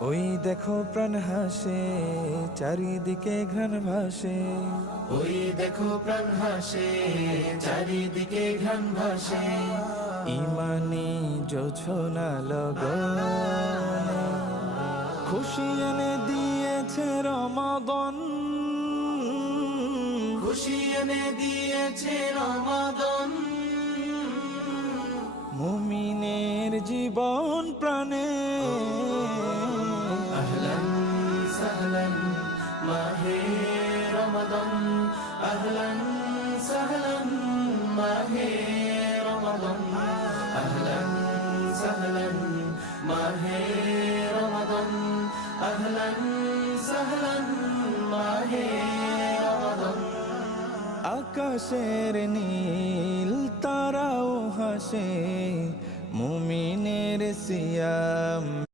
ওই দেখো প্রাণ হাসে, চারিদিকে ঘ্রাণ ভাসে। ওই দেখো প্রাণ হাসে, চারিদিকে ঘ্রাণ ভাসে। ইমানি জোছনা লগনে খুশি এনে দিয়েছে রমাদান। খুশি এনে দিয়েছে রমাদান। মুমিনের জীবন প্রাণে আহলান সাহলান মাহে রমাদান। আহলান সাহলান মাহে রমাদান। আহলান সাহলান মাহে রমাদান। আহলান সাহলান মাহে রমাদান। আকাশের নীল তারাও হাসে, মুমিনের সিয়াম